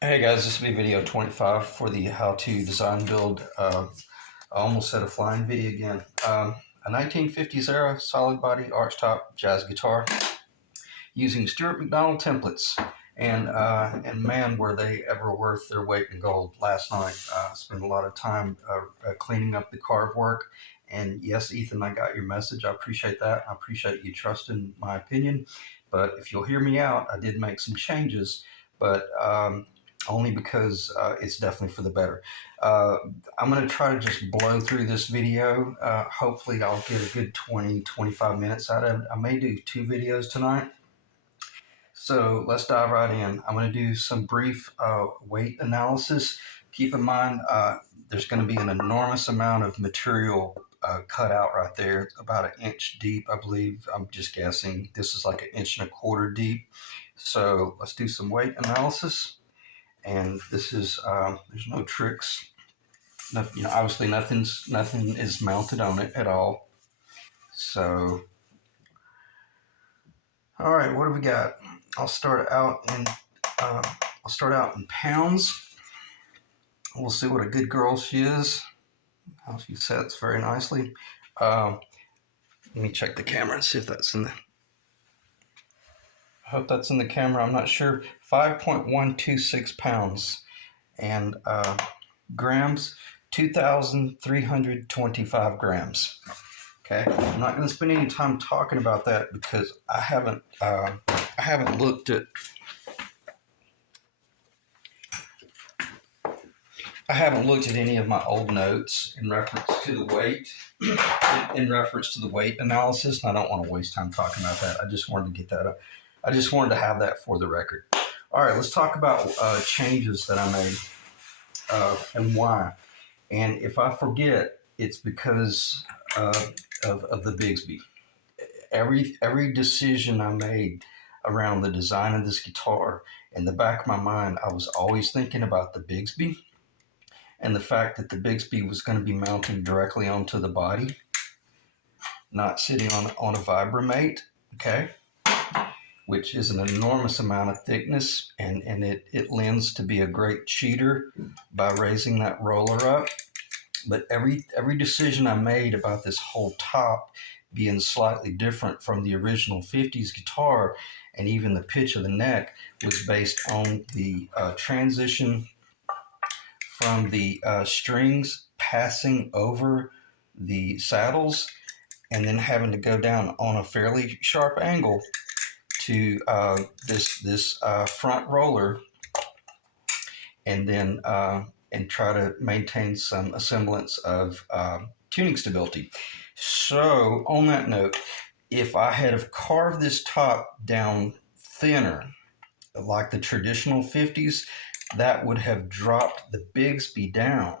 Hey guys, this will be video 25 for the how to design build. I almost said a flying V again. A 1950s era solid body archtop jazz guitar using Stuart McDonald templates. And man, were they ever worth their weight in gold. Last night, I spent a lot of time cleaning up the carve work. And yes, Ethan, I got your message. I appreciate that. I appreciate you trusting my opinion. But if you'll hear me out, I did make some changes, but only because it's definitely for the better. Uh, I'm going to try to just blow through this video. Hopefully, I'll get a good 20-25 minutes out of it. I may do 2 videos tonight. So let's dive right in. I'm going to do some brief weight analysis. Keep in mind, there's going to be an enormous amount of material cut out right there. It's about 1 inch deep, I believe. I'm just guessing. This is like 1.25 inches deep. So let's do some weight analysis. And this is, there's no tricks. Obviously nothing is mounted on it at all. So, all right, what do we got? I'll start out in pounds. We'll see what a good girl she is. How she sets very nicely. Let me check the camera and see if that's in the. I hope that's in the camera. I'm not sure. 5.126 pounds and grams. 2,325 grams. Okay, I'm not going to spend any time talking about that because I haven't looked at. I haven't looked at any of my old notes in reference to the weight, analysis, and I don't want to waste time talking about that. I just wanted to get that up. I just wanted to have that for the record. All right, let's talk about changes that I made and why. And if I forget, it's because of the Bigsby. Every decision I made around the design of this guitar, in the back of my mind, I was always thinking about the Bigsby and the fact that the Bigsby was going to be mounted directly onto the body, not sitting on a vibramate, okay, which is an enormous amount of thickness, and it lends to be a great cheater by raising that roller up. But every decision I made about this whole top being slightly different from the original 50s guitar, and even the pitch of the neck, was based on the transition from the strings passing over the saddles and then having to go down on a fairly sharp angle to this front roller, and then and try to maintain some semblance of tuning stability. So on that note, if I had have carved this top down thinner, like the traditional 50s, that would have dropped the Bigsby down,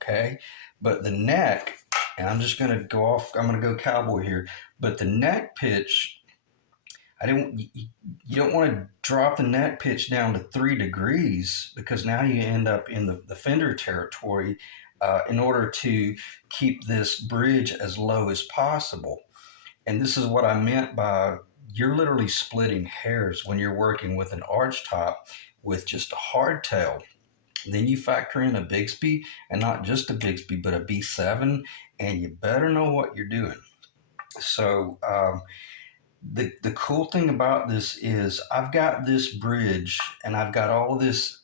okay? But the neck, and I'm just going to go off, I'm going to go cowboy here, but the neck pitch, you don't want to drop the neck pitch down to 3 degrees because now you end up in the Fender territory in order to keep this bridge as low as possible. And this is what I meant by you're literally splitting hairs when you're working with an arch top with just a hardtail. Then you factor in a Bigsby, and not just a Bigsby, but a B7, and you better know what you're doing. So the cool thing about this is I've got this bridge, and I've got all of this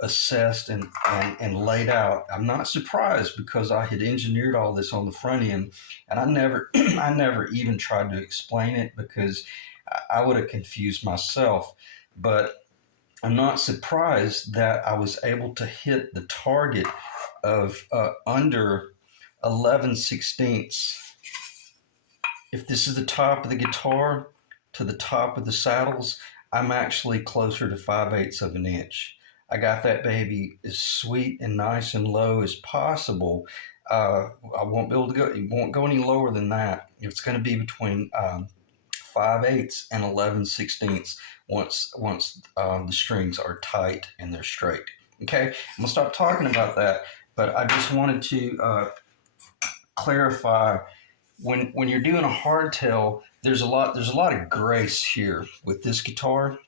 assessed and laid out. I'm not surprised because I had engineered all this on the front end, and I never I never even tried to explain it because I would have confused myself. But I'm not surprised that I was able to hit the target of under 11/16. If this is the top of the guitar to the top of the saddles, I'm actually closer to 5/8 of an inch. I got that baby as sweet and nice and low as possible. I won't be able to go. It won't go any lower than that. It's going to be between 5/8 and 11/16 once the strings are tight and they're straight. Okay, I'm gonna stop talking about that, but I just wanted to clarify when you're doing a hardtail, there's a lot of grace here with this guitar.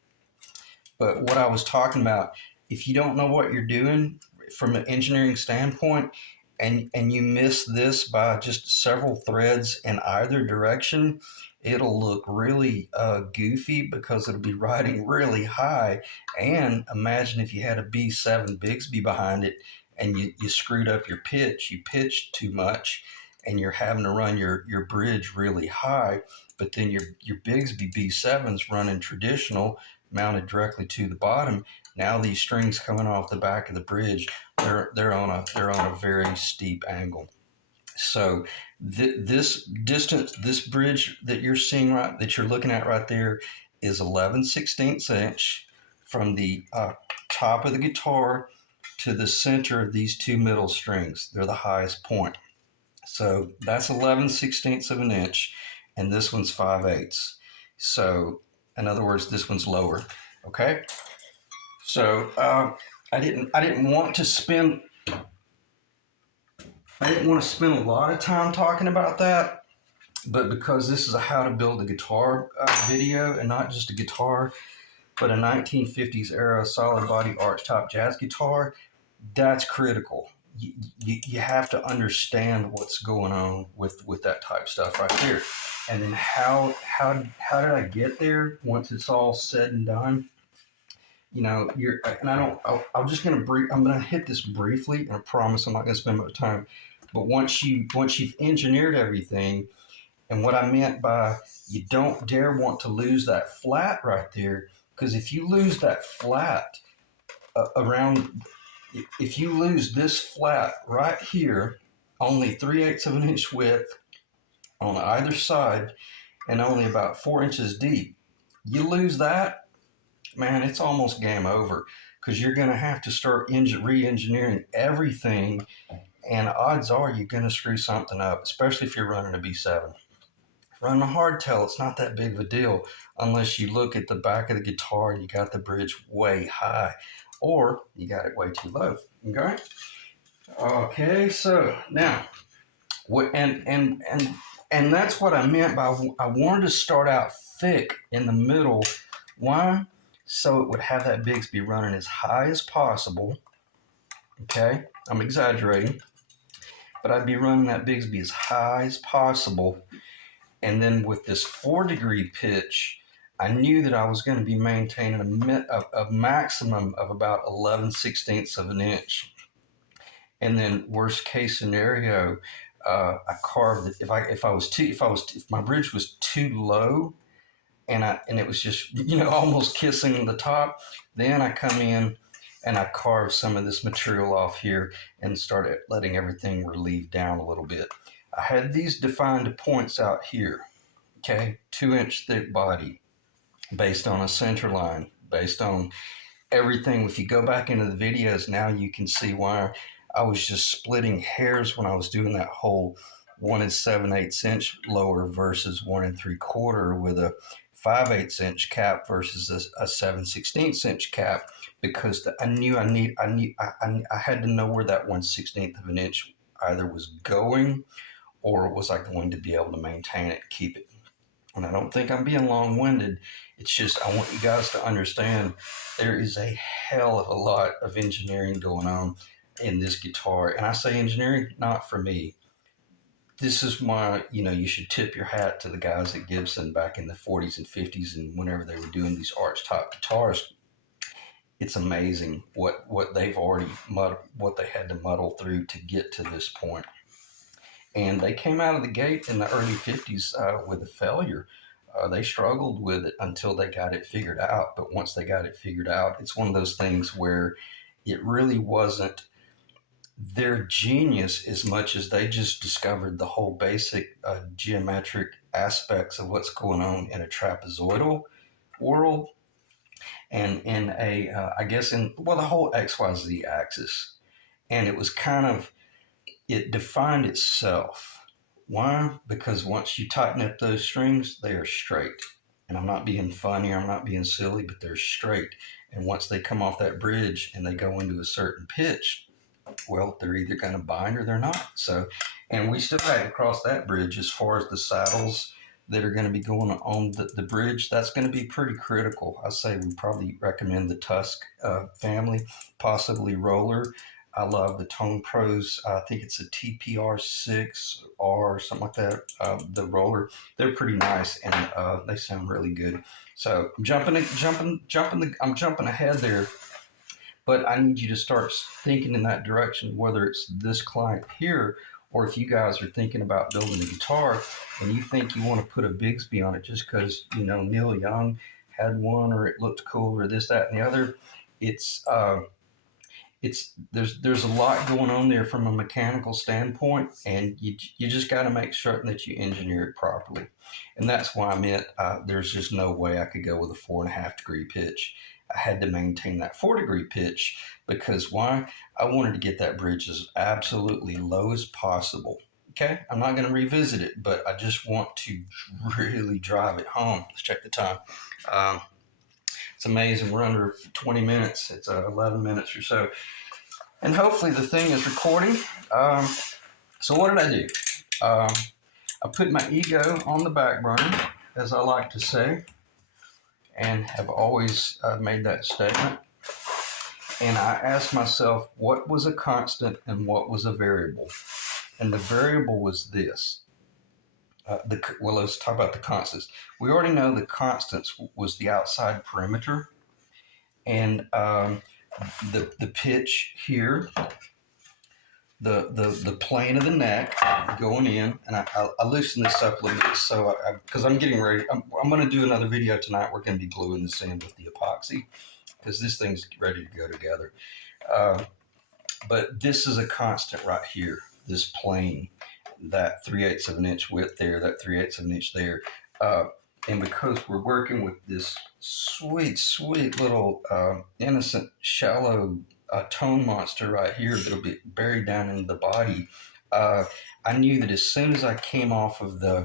But what I was talking about, if you don't know what you're doing from an engineering standpoint, and you miss this by just several threads in either direction, it'll look really goofy because it'll be riding really high. And imagine if you had a B7 Bigsby behind it and you screwed up your pitch, you pitched too much, and you're having to run your bridge really high, but then your Bigsby B7's running traditional, mounted directly to the bottom. Now these strings coming off the back of the bridge, they're on a very steep angle. So this distance, this bridge that you're seeing right, that you're looking at right there, is 11/16 inch from the top of the guitar to the center of these two middle strings. They're the highest point. So that's 11/16 of an inch, and this one's 5/8. So in other words, this one's lower. Okay. So I didn't want to spend a lot of time talking about that, but because this is a how to build a guitar video, and not just a guitar, but a 1950s era solid body arch top jazz guitar, that's critical. You have to understand what's going on with that type stuff right here. And then how did I get there once it's all said and done? You're, and I don't, I'm just going to I'm going to hit this briefly, and I promise I'm not going to spend much time. But once you've engineered everything, and what I meant by you don't dare want to lose that flat right there, because if you lose that flat around, if you lose this flat right here, only 3/8 of an inch width on either side, and only about 4 inches deep, you lose that, man, it's almost game over, because you're going to have to start re-engineering everything, and odds are you're going to screw something up, especially if you're running a B7. Running a hardtail, it's not that big of a deal unless you look at the back of the guitar and you got the bridge way high, or you got it way too low. Okay. Okay. So now, what and that's what I meant by I wanted to start out thick in the middle. Why? So it would have that Bigsby running as high as possible. Okay, I'm exaggerating, but I'd be running that Bigsby as high as possible. And then with this 4-degree pitch, I knew that I was going to be maintaining a maximum of about 11/16 of an inch. And then worst case scenario, I carved it. If my bridge was too low, and it was just almost kissing the top, then I come in and I carve some of this material off here and started letting everything relieve down a little bit. I had these defined points out here. Okay, 2-inch thick body, based on a center line, based on everything. If you go back into the videos now, you can see why I was just splitting hairs when I was doing that whole 1 7/8 inch lower versus 1 3/4 with a 5/8 inch cap versus a 7/16 inch cap, because I had to know where that 1/16 of an inch either was going, or was I going to be able to maintain it, keep it. And I don't think I'm being long-winded. It's just I want you guys to understand there is a hell of a lot of engineering going on in this guitar. And I say engineering, not for me. This is why, you should tip your hat to the guys at Gibson back in the 40s and 50s, and whenever they were doing these arch top guitars. It's amazing what they've already what they had to muddle through to get to this point. And they came out of the gate in the early 50s with a failure. They struggled with it until they got it figured out. But once they got it figured out, it's one of those things where it really wasn't their genius as much as they just discovered the whole basic geometric aspects of what's going on in a trapezoidal world, and in I guess the whole XYZ axis. And it was it defined itself. Why? Because once you tighten up those strings, they are straight. And I'm not being funny, or I'm not being silly, but they're straight. And once they come off that bridge and they go into a certain pitch, well, they're either going to bind or they're not. So, and we still had to cross that bridge as far as the saddles, that are going to be going on the bridge, that's going to be pretty critical. I say we probably recommend the Tusk family, possibly Roller. I love the Tone Pros. I think it's a TPR6 or something like that. The Roller, they're pretty nice and they sound really good. So I'm I'm jumping ahead there, but I need you to start thinking in that direction, whether it's this client here or if you guys are thinking about building a guitar and you think you want to put a Bigsby on it just because, you know, Neil Young had one or it looked cool or this, that, and the other. It's there's a lot going on there from a mechanical standpoint, and you just got to make certain that you engineer it properly, and that's why I meant there's just no way I could go with a 4.5 degree pitch. I had to maintain that 4 degree pitch because why? I wanted to get that bridge as absolutely low as possible. Okay, I'm not going to revisit it, but I just want to really drive it home. Let's check the time. Um, it's amazing. We're under 20 minutes. It's 11 minutes or so. And hopefully the thing is recording. So what did I do? I put my ego on the back burner, as I like to say, and have always made that statement. And I asked myself, what was a constant and what was a variable? And the variable was this. Well, let's talk about the constants. We already know the constants was the outside perimeter, and the pitch here, the plane of the neck going in, and I loosen this up a little bit so because I'm getting ready. I'm going to do another video tonight. We're going to be gluing this in with the epoxy because this thing's ready to go together. But this is a constant right here. This plane, that 3/8 of an inch width there, that 3/8 of an inch there. And because we're working with this sweet little innocent, shallow tone monster right here that'll be buried down into the body, I knew that as soon as I came off of this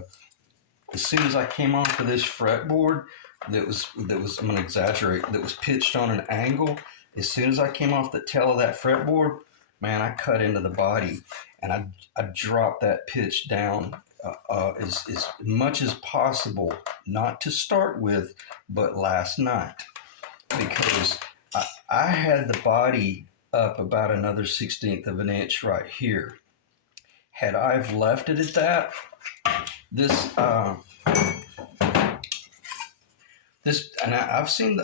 fretboard that was I'm going to exaggerate, that was pitched on an angle, as soon as I came off the tail of that fretboard, man, I cut into the body and I dropped that pitch down as much as possible, not to start with, but last night, because I had the body up about another 1/16 of an inch right here. Had I left it at that,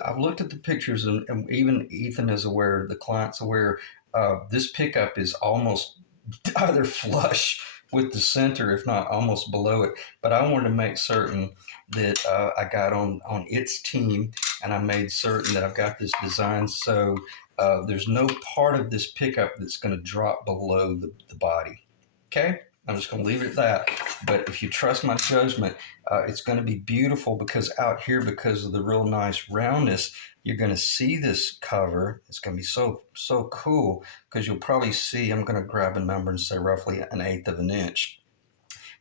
I've looked at the pictures, and even Ethan is aware, the client's aware. This pickup is almost either flush with the center, if not almost below it. But I wanted to make certain that I got on its team, and I made certain that I've got this design so there's no part of this pickup that's going to drop below the body. Okay? I'm just going to leave it at that. But if you trust my judgment, it's going to be beautiful because out here, because of the real nice roundness, you're going to see this cover. It's going to be so cool because you'll probably see, I'm going to grab a number and say roughly 1/8 of an inch.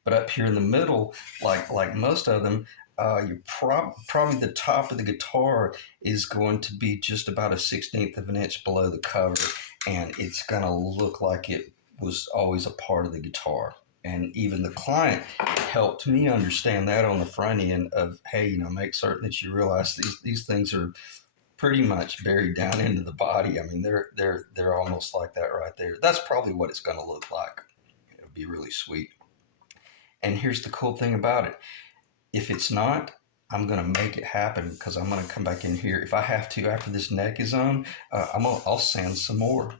But up here in the middle, like most of them, you probably the top of the guitar is going to be just about a 1/16 of an inch below the cover, and it's going to look like it was always a part of the guitar. And even the client helped me understand that on the front end of, hey, you know, make certain that you realize these things are pretty much buried down into the body. I mean, they're almost like that right there. That's probably what it's going to look like. It'll be really sweet. And here's the cool thing about it. If it's not, I'm going to make it happen because I'm going to come back in here. If I have to, after this neck is on, I'll sand some more.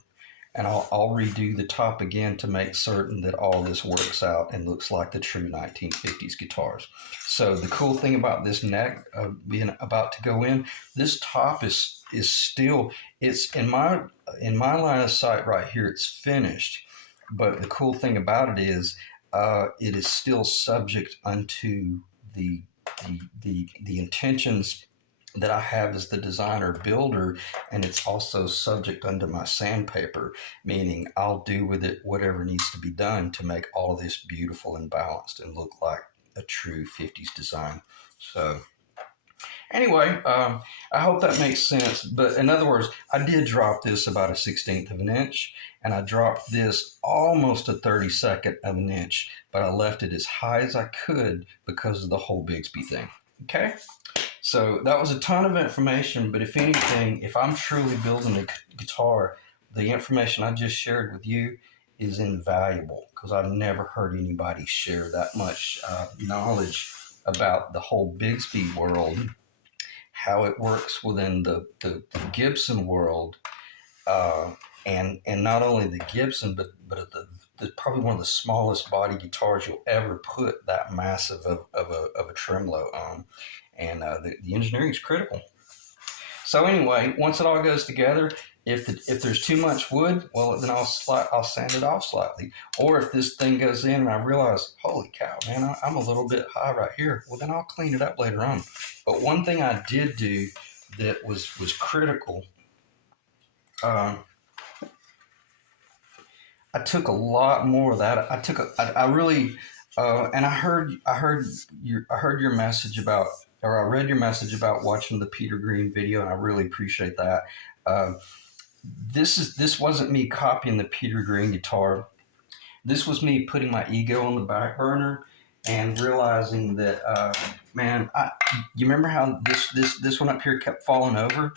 And I'll redo the top again to make certain that all this works out and looks like the true 1950s guitars. So the cool thing about this neck being about to go in, this top is still, it's in my line of sight right here, it's finished. But the cool thing about it is still subject unto the intentions that I have as the designer builder, and it's also subject under my sandpaper, meaning I'll do with it whatever needs to be done to make all of this beautiful and balanced and look like a true 50s design. So, Anyway, I hope that makes sense. But in other words, I did drop this about a 16th of an inch, and I dropped this almost a 32nd of an inch, but I left it as high as I could because of the whole Bigsby thing. Okay? So that was a ton of information, but if anything, if I'm truly building a guitar, the information I just shared with you is invaluable because I've never heard anybody share that much knowledge about the whole Bigsby world, how it works within the Gibson world, uh, and not only the Gibson, but probably one of the smallest body guitars you'll ever put that massive of a tremolo on, and the engineering is critical. So anyway, once it all goes together, if there's too much wood, well then I'll sand it off slightly. Or if this thing goes in and I realize, holy cow, man, I'm a little bit high right here. Well then I'll clean it up later on. But one thing I did do that was critical. Um, I took a lot more of that. I really, and I heard your message about, or I read your message about watching the Peter Green video, and I really appreciate that. Uh, this wasn't me copying the Peter Green guitar. This was me putting my ego on the back burner and realizing that, man, you remember how this one up here kept falling over.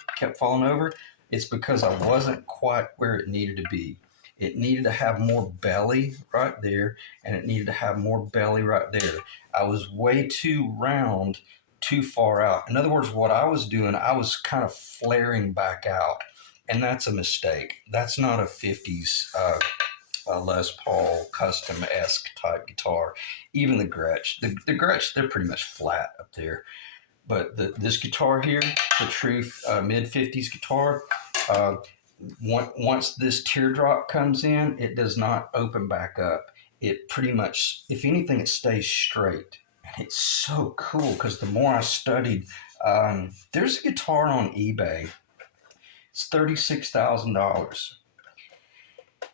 It's because I wasn't quite where it needed to be. It needed to have more belly right there, and it needed to have more belly right there. I was way too round, too far out. In other words, what I was doing, I was kind of flaring back out, and that's a mistake. That's not a 50's Les Paul custom-esque type guitar. Even the Gretsch. The Gretsch, they're pretty much flat up there. But this guitar here, the true mid-50s guitar, uh, once this teardrop comes in, it does not open back up. It pretty much, if anything, it stays straight. And it's so cool because the more I studied, there's a guitar on eBay. It's $36,000.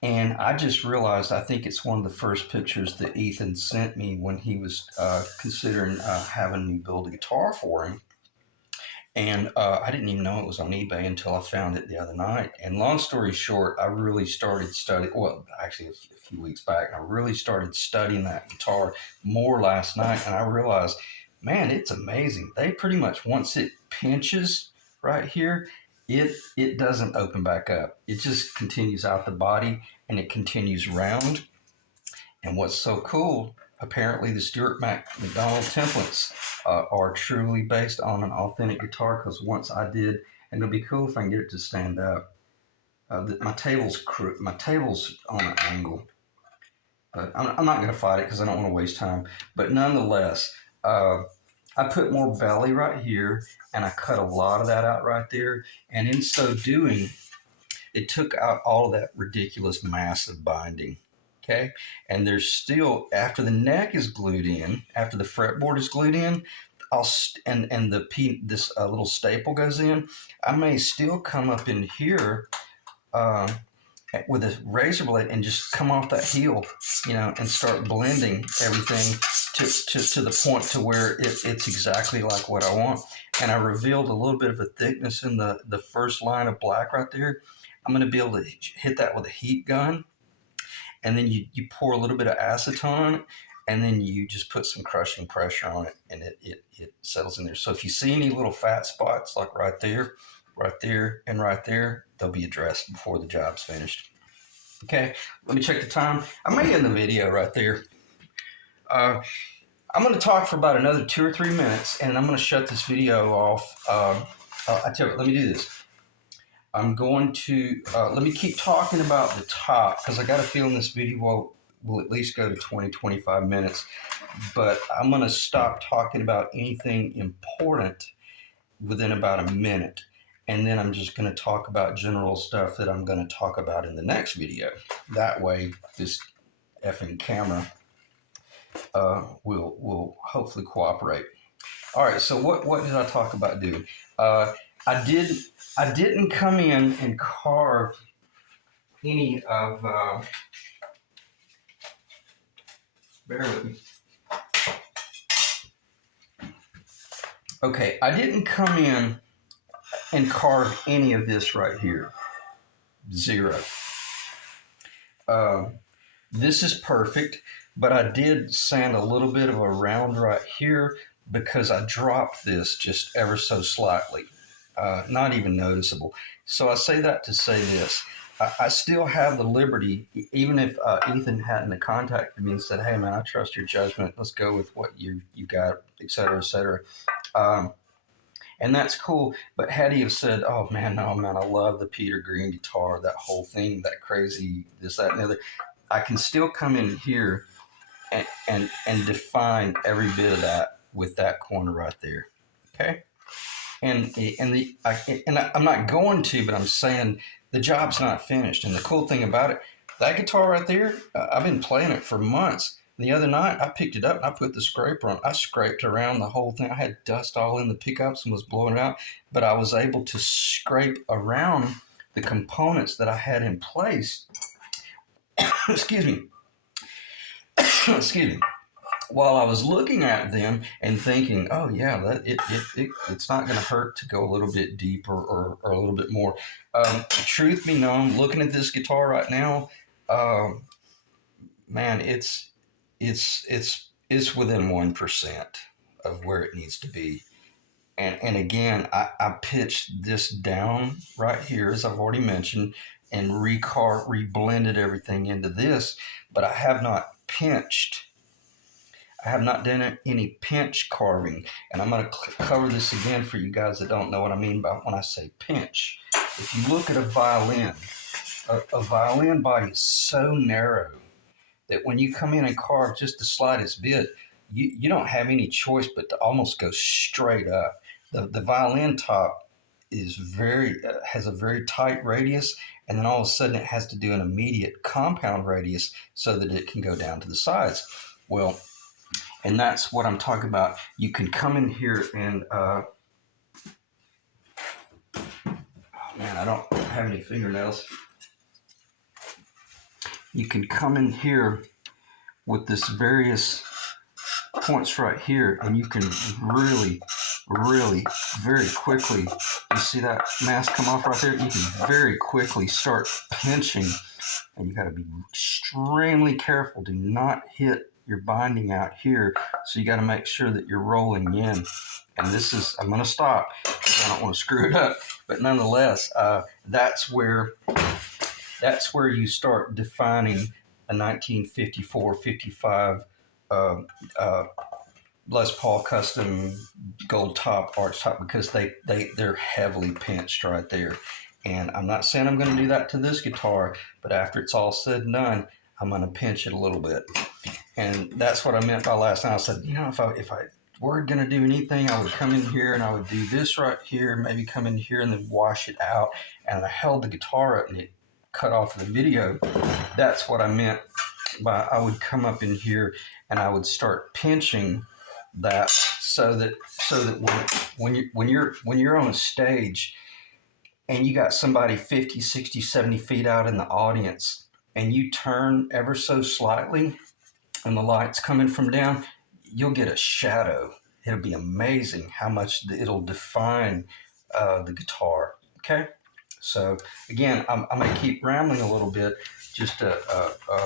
And I just realized, I think it's one of the first pictures that Ethan sent me when he was considering having me build a guitar for him. And I didn't even know it was on eBay until I found it the other night. And long story short, I really started studying, well, actually a few weeks back, I really started studying that guitar more last night. And I realized, man, it's amazing. They pretty much, once it pinches right here, it doesn't open back up. It just continues out the body and it continues round. And what's so cool, apparently the StewMac McDonald templates are truly based on an authentic guitar because once I did, and it'll be cool if I can get it to stand up. My table's on an angle, but I'm not going to fight it because I don't want to waste time. But nonetheless, I put more belly right here, and I cut a lot of that out right there. And in so doing, it took out all of that ridiculous massive binding. Okay, and there's still, after the neck is glued in, after the fretboard is glued in, and this little staple goes in, I may still come up in here uh, with a razor blade and just come off that heel, and start blending everything to the point to where it's exactly like what I want. And I revealed a little bit of a thickness in the first line of black right there. I'm going to be able to hit that with a heat gun, and then you pour a little bit of acetone, and then you just put some crushing pressure on it, and it settles in there. So if you see any little fat spots like right there, and right there, they'll be addressed before the job's finished. Okay, let me check the time. I may end the video right there. I'm going to talk for about another 2 or 3 minutes, and I'm going to shut this video off. I tell you what, let me do this. I'm going to, let me keep talking about the top because I got a feeling this video will at least go to 20, 25 minutes. But I'm going to stop talking about anything important within about a minute. And then I'm just going to talk about general stuff that I'm going to talk about in the next video. That way, this effing camera will hopefully cooperate. All right, so what did I talk about doing? I didn't come in and carve any of, bear with me. Okay, I didn't come in and carve any of this right here. Zero. Uh, this is perfect, but I did sand a little bit of a round right here because I dropped this just ever so slightly. Not even noticeable. So I say that to say this. I still have the liberty, even if Ethan hadn't contacted me and said, "Hey, man, I trust your judgment. Let's go with what you got, et cetera, et cetera." Um, and that's cool. But had he have said, "Oh man, no, man, I love the Peter Green guitar, that whole thing, that crazy, this, that, and the other," I can still come in here and define every bit of that with that corner right there. Okay. I'm not going to, but I'm saying the job's not finished. And the cool thing about it, that guitar right there, I've been playing it for months. The other night, I picked it up and I put the scraper on. I scraped around the whole thing. I had dust all in the pickups and was blowing it out, but I was able to scrape around the components that I had in place. Excuse me. Excuse me. While I was looking at them and thinking, oh yeah, it's not going to hurt to go a little bit deeper or a little bit more. Truth be known, looking at this guitar right now, man, it's within 1% of where it needs to be. And again, I pitched this down right here, as I've already mentioned, and reblended everything into this, but I have not pinched. I have not done any pinch carving, and I'm going to cover this again for you guys that don't know what I mean by when I say pinch. If you look at a violin, a violin body is so narrow that when you come in and carve just the slightest bit, you don't have any choice but to almost go straight up. The violin top is has a very tight radius, and then all of a sudden it has to do an immediate compound radius so that it can go down to the sides. Well, and that's what I'm talking about. You can come in here and, oh man, I don't have any fingernails. You can come in here with this various points right here, and you can really, really very quickly, you see that mask come off right there? You can very quickly start pinching, and you got to be extremely careful to not hit your binding out here. So you got to make sure that you're rolling in. And this is, I'm going to stop because I don't want to screw it up. But nonetheless, that's where you start defining a 1954, 55 Les Paul custom gold top, arch top, because they're heavily pinched right there. And I'm not saying I'm going to do that to this guitar, but after it's all said and done, I'm going to pinch it a little bit. And that's what I meant by last night. I said, if I were going to do anything, I would come in here and I would do this right here, maybe come in here and then wash it out. And I held the guitar up and it cut off the video. That's what I meant by I would come up in here and I would start pinching that so that when you're on a stage and you got somebody 50, 60, 70 feet out in the audience and you turn ever so slightly and the light's coming from down, you'll get a shadow. It'll be amazing how much it'll define the guitar. Okay, so again, I'm going to keep rambling a little bit just to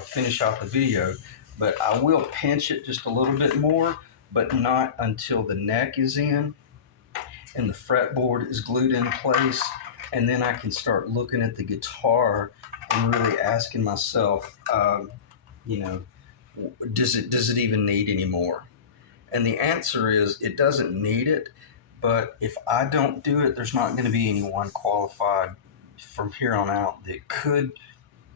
finish off the video, but I will pinch it just a little bit more, but not until the neck is in and the fretboard is glued in place, and then I can start looking at the guitar and really asking myself, does it even need any more? And the answer is it doesn't need it, but if I don't do it, there's not going to be anyone qualified from here on out that could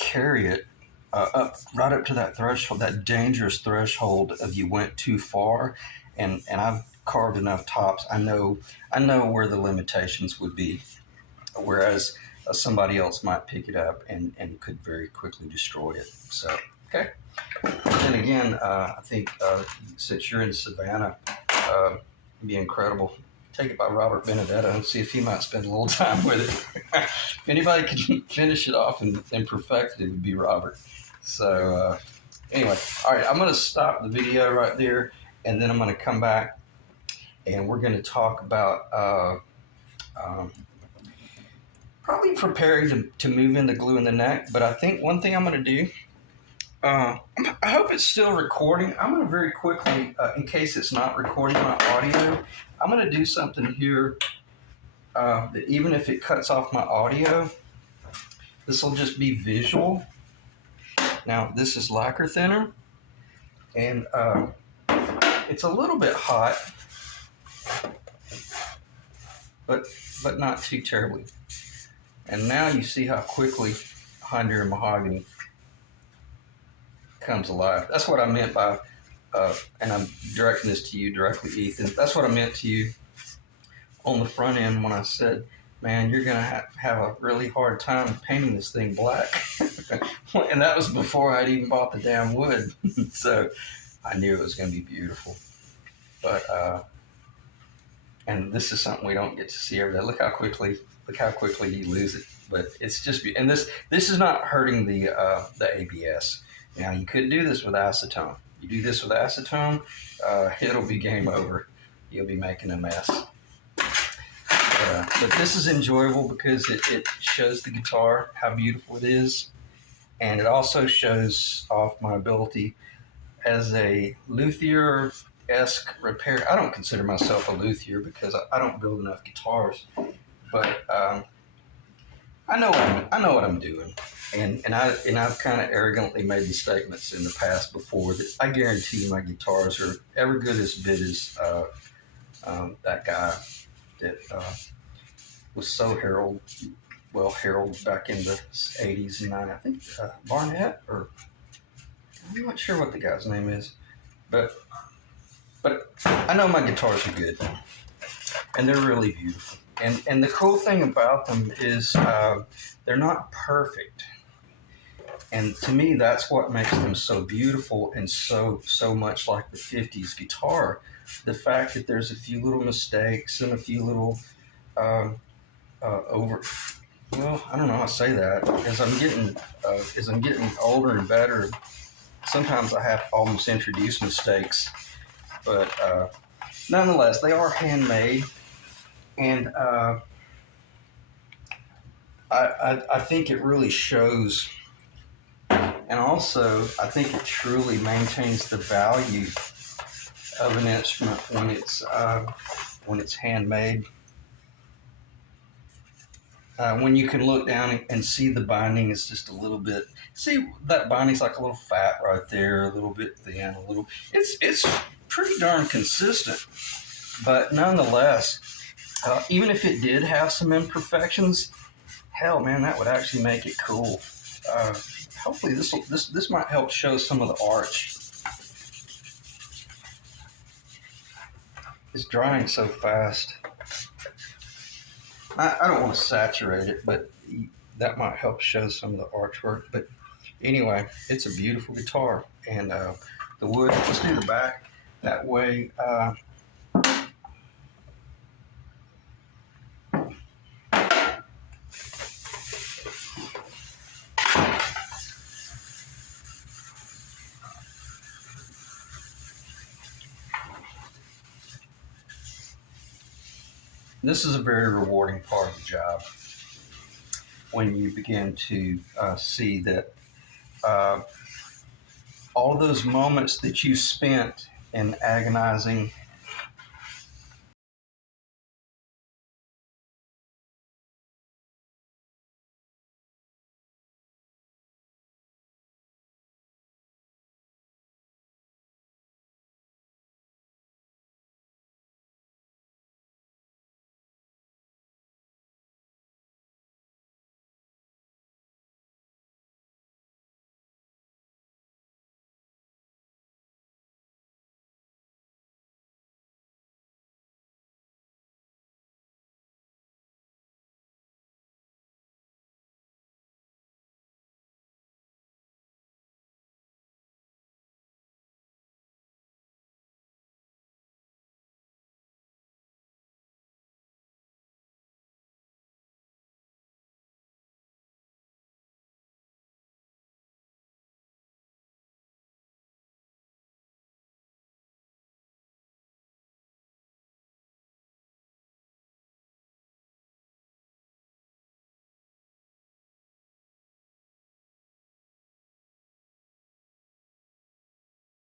carry it right up to that threshold, that dangerous threshold of you went too far. And I've carved enough tops. I know where the limitations would be, whereas somebody else might pick it up and could very quickly destroy it. So, okay. And again, I think since you're in Savannah, it'd be incredible. Take it by Robert Benedetto and see if he might spend a little time with it. If anybody can finish it off and perfect it, it would be Robert. So anyway, all right, I'm going to stop the video right there, and then I'm going to come back and we're going to talk about um, probably preparing to move into glue in the neck. But I think one thing I'm going to do, I hope it's still recording. I'm going to very quickly, in case it's not recording my audio, I'm going to do something here that even if it cuts off my audio, this will just be visual. Now, this is lacquer thinner, and it's a little bit hot, but not too terribly. And now you see how quickly Honduran mahogany comes alive. That's what I meant by, and I'm directing this to you directly, Ethan. That's what I meant to you on the front end when I said, man, you're going to have a really hard time painting this thing black. And that was before I'd even bought the damn wood. So I knew it was going to be beautiful. But, and this is something we don't get to see every day. Look how quickly you lose it. But it's just, and this is not hurting the ABS. Now, you could do this with acetone. You do this with acetone, it'll be game over. You'll be making a mess. But this is enjoyable because it shows the guitar how beautiful it is. And it also shows off my ability as a luthier-esque repair. I don't consider myself a luthier because I don't build enough guitars. But I know what I'm doing. And I've kind of arrogantly made the statements in the past before that I guarantee my guitars are every good as bit as that guy that was so heralded back in the 80s and 90s. I think Barnett, or I'm not sure what the guy's name is, but I know my guitars are good, and they're really beautiful. And the cool thing about them is they're not perfect. And to me, that's what makes them so beautiful and so much like the 50's guitar. The fact that there's a few little mistakes and a few little well, I don't know how to say that. As I'm getting older and better, sometimes I have to almost introduce mistakes. But nonetheless, they are handmade, and I think it really shows. And also, I think it truly maintains the value of an instrument when it's handmade. When you can look down and see the binding is just a little bit. See, that binding's like a little fat right there, a little bit thin, a little. It's pretty darn consistent, but nonetheless, even if it did have some imperfections, hell, man, that would actually make it cool. Hopefully this might help show some of the arch. It's drying so fast. I don't want to saturate it, but that might help show some of the artwork. But anyway, it's a beautiful guitar, and the wood. Let's do the back that way. This is a very rewarding part of the job when you begin to see that all those moments that you spent in agonizing